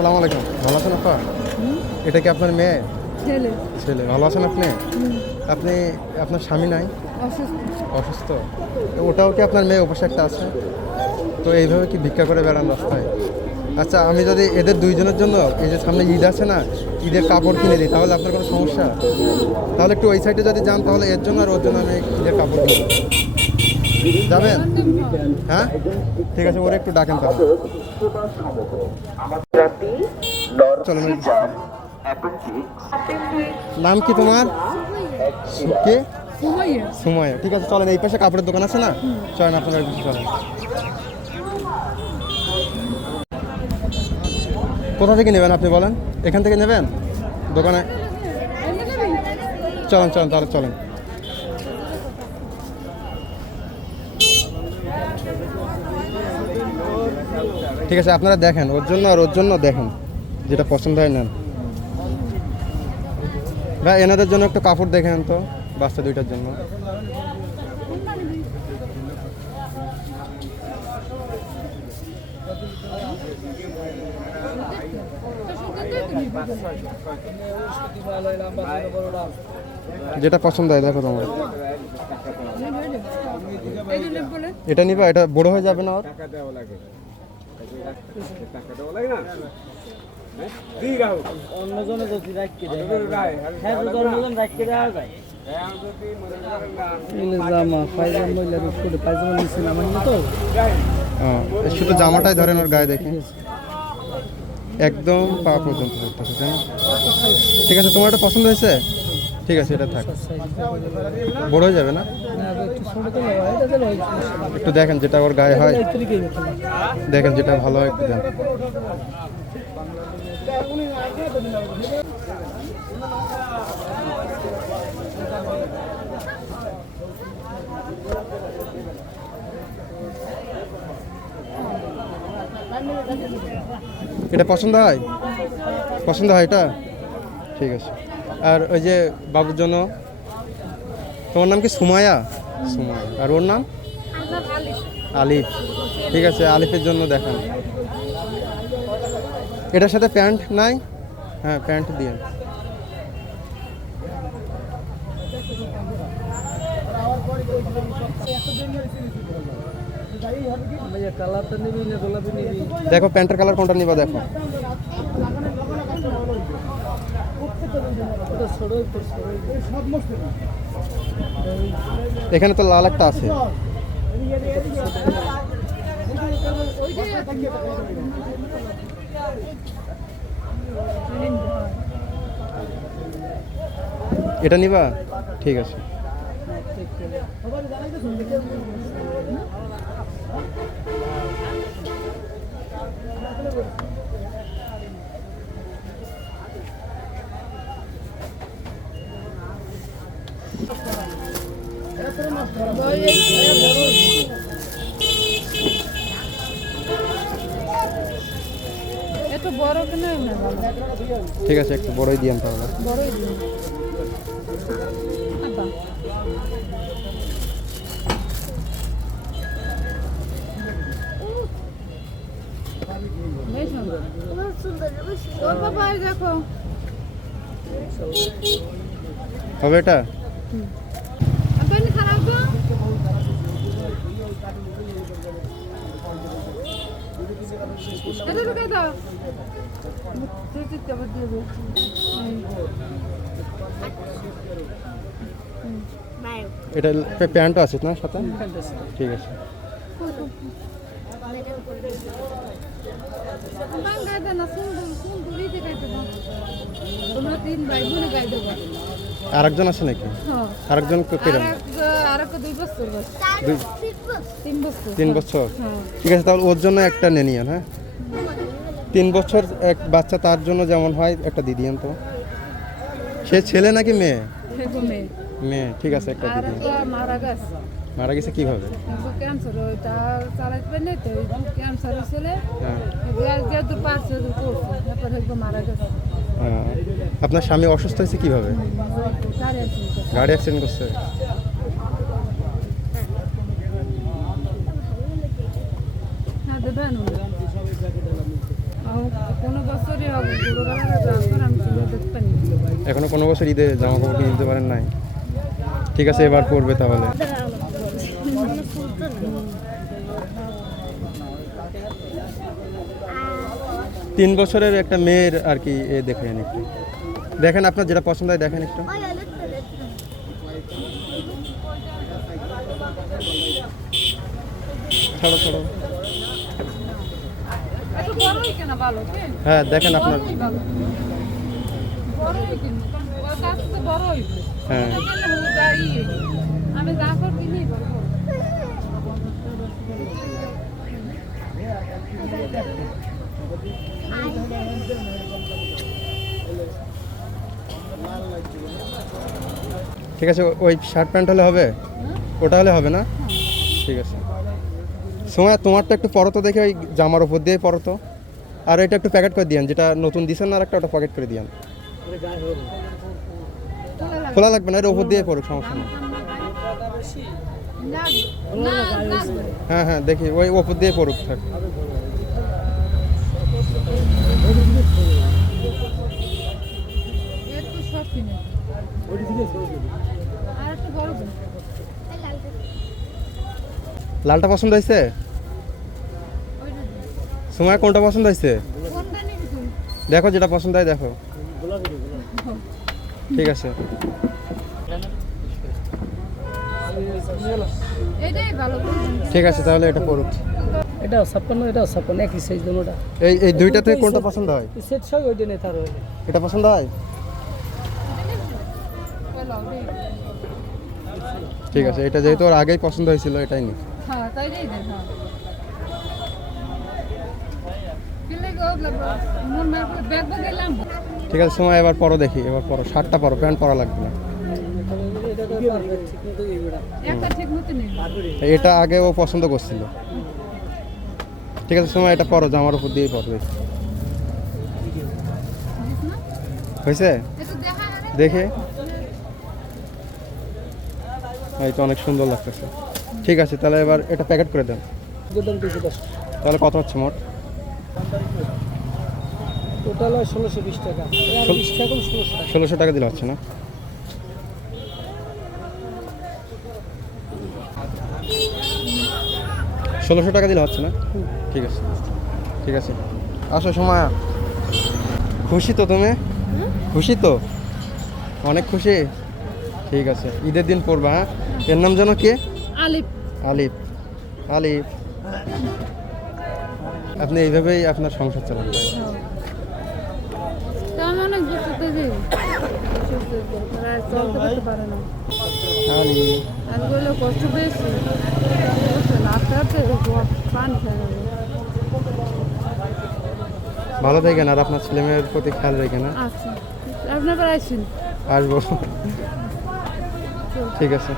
আসসালামু আলাইকুম। ভালো আছেন আপা? এটা কি আপনার মেয়ে? ছেলে। ছেলে। ভালো আছেন আপনি? আপনি আপনার স্বামী নাই? অসুস্থ। ওটাও কি আপনার মেয়ে অবশ্যই একটা আছে? তো এইভাবে কি ভিক্ষা করে বেড়ান রাস্তায়? আচ্ছা আমি যদি এদের দুইজনের জন্য এই যে সামনে ঈদ আছে না ঈদের কাপড় কিনে দিই তাহলে আপনার কোনো সমস্যা? তাহলে একটু ওই সাইডে যদি যান তাহলে এর জন্য আর ওর জন্য আমি ঈদের কাপড় কিনে। যাবেন? হ্যাঁ? ঠিক আছে ওরা একটু ডাকেন তাহলে। নাম কি তোমার? কে সময় ঠিক আছে, চলেন, এই পাশে কাপড়ের দোকান আছে না? চলেন আপনারা পাশে চলেন। কোথা থেকে নেবেন আপনি বলেন? এখান থেকে নেবেন? দোকানে? চলেন চলেন, তাহলে চলেন। ঠিক আছে, আপনারা দেখেন, ওর জন্য আর ওর জন্য দেখেন, যেটা পছন্দ হয় নেন। ভাই, এনাদের জন্য একটু কাপড় দেখেন তো, বাচ্চা দুইটার জন্য। যেটা পছন্দ হয়, দেখো তোমার। এটা নিবা, এটা বড় হয়ে যাবে না ওর? অন্যজনে যদি রাখতে দেয় তোদের রায়, আমি হ্যাঁ যদি অন্যজন রাখতে দেওয়া যায় হ্যাঁ। হ্যাঁ, শুধু জামাটাই ধরেন ওর গায়ে দেখে একদম পা পর্যন্ত? ঠিক আছে তোমার এটা পছন্দ হয়েছে ঠিক আছে, এটা থাক। বড় হয়ে যাবে না? একটু দেখেন যেটা ওর গায়ে হয়। দেখেন যেটা ভালো হয়, একটু দেন। এটা পছন্দ হয়? পছন্দ হয় এটা? ঠিক আছে। আর ওই যে বাবুর জন্য, তোমার নাম কি সুমায়া সুমায়া আর ওর নাম? আলিফ। ঠিক আছে, আলিফের জন্য দেখান। এটার সাথে প্যান্ট নাই? হ্যাঁ প্যান্ট দিয়ে। দেখো, প্যান্টের কালার কোনটা নিবা দেখো ওটা ছোট একটু ছোট এখানে তো লাল একটা আছে। এটা নিবা? ঠিক আছে এত বড় কেন না বাবা ঠিক আছে একটু বড়ই দিয়াম তাহলে। বড়ই দিন। দেখো। হবে এটা? এটা ঢুকে দাও তুই তুই আবার দিয়ে দে এটা প্যা- প্যান্টও আছে না সাথে? ঠিক আছে। না সুন্দর তোমরা তিন ভাই বোনে আরেকজন আছে নাকি হ্যাঁ আরেকজন কিরম তিন বছর। তিন বছর। হ্যাঁ। ঠিক আছে তাহলে ওর জন্য একটা নিয়ে নিয়েন হ্যাঁ? তিন বছর এক বাচ্চা তার জন্য যেমন হয় একটা দিদি তো। সে ছেলে নাকি মেয়ে? মেয়ে। মেয়ে ঠিক আছে একটা একটা মারা গেছে কীভাবে? ক্যান্সার ওইটা চালাইতে পারি তো ক্যান্সার হয়েছিল হ্যাঁ। যেহেতু পারছে করছে তারপর মারা গেছে। আপনার স্বামী অসুস্থ হয়েছে কীভাবে? গাড়ি অ্যাক্সিডেন্ট করছে। এখনও কোনো বছর ঈদে জামা কাপড় কিনে দিতে পারেন নাই। ঠিক আছে এবার পরবে তাহলে। তিন বছরের একটা মেয়ের আর কি এ দেখেন একটু। দেখেন আপনার যেটা পছন্দ হয় দেখেন একটু। হ্যাঁ দেখেন আপনার। হ্যাঁ। ঠিক আছে ওই শার্ট প্যান্ট হলে হবে ওটা হলে হবে না ঠিক আছে সময় তোমারটা একটু পরতো দেখে ওই জামার উপর দিয়ে পরতো আর এটা একটু প্যাকেট করে দিয়ান যেটা নতুন দিছেন না আর একটা ওটা প্যাকেট করে দিয়ান খোলা লাগবে না এর উপর দিয়ে পড়ুক সমস্যা নেই হ্যাঁ হ্যাঁ দেখি ওই উপর দিয়ে পড়ুক থাক একটু শর্ট কিনে আর একটু বড় কিনে লালটা পছন্দ হয়েছে? সময় কোনটা পছন্দ হয়েছে? দেখো যেটা পছন্দ হয় দেখো। ঠিক আছে? ঠিক আছে তাহলে এটা পড়ুক এটা ছাপ্পান্ন এটা ছাপ্পান্ন একই সাইজ দুটা। এই এই দুইটা থেকে কোনটা পছন্দ হয়? সেট সব ওইটা নেই তার হইলে এটা পছন্দ হয়? ঠিক আছে এটা যেহেতু ওর আগেই পছন্দ হয়েছিল এটাই নি হ্যাঁ তাই যাই দেখ হ্যাঁ। ঠিক আছে সময় এবার পরো দেখি এবার পরো। শার্টটা পরো প্যান্ট পরা লাগবে না। এটা আগে ও পছন্দ করছিল। ঠিক আছে সময় এটা পরো জামার উপর দিয়েই পরবে। হয়েছে? দেখা। এই তো অনেক সুন্দর লাগতেছে। ঠিক আছে তাহলে এবার এটা প্যাকেট করে দেন। তাহলে কত হচ্ছে মোট? টোটাল ষোলোশো বিশ টাকা। ষোলোশো টাকা দিলে হচ্ছে না? ষোলোশো টাকা দিলে হচ্ছে না? ঠিক আছে। ঠিক আছে। আসো সময়। খুশি তো তুমি? খুশি তো? অনেক খুশি? ঠিক আছে। ঈদের দিন পড়বা হ্যাঁ? এর নাম যেন কে? আলিপ আলিফ। আলিফ। আপনি এইভাবেই আপনার সংসার চালান। আলিফ। কষ্ট বেশি ভালো থাকেন আর আপনার ছেলে মেয়ের প্রতি খেয়াল রেখেন না আচ্ছা। আপনার আসব। ঠিক আছে।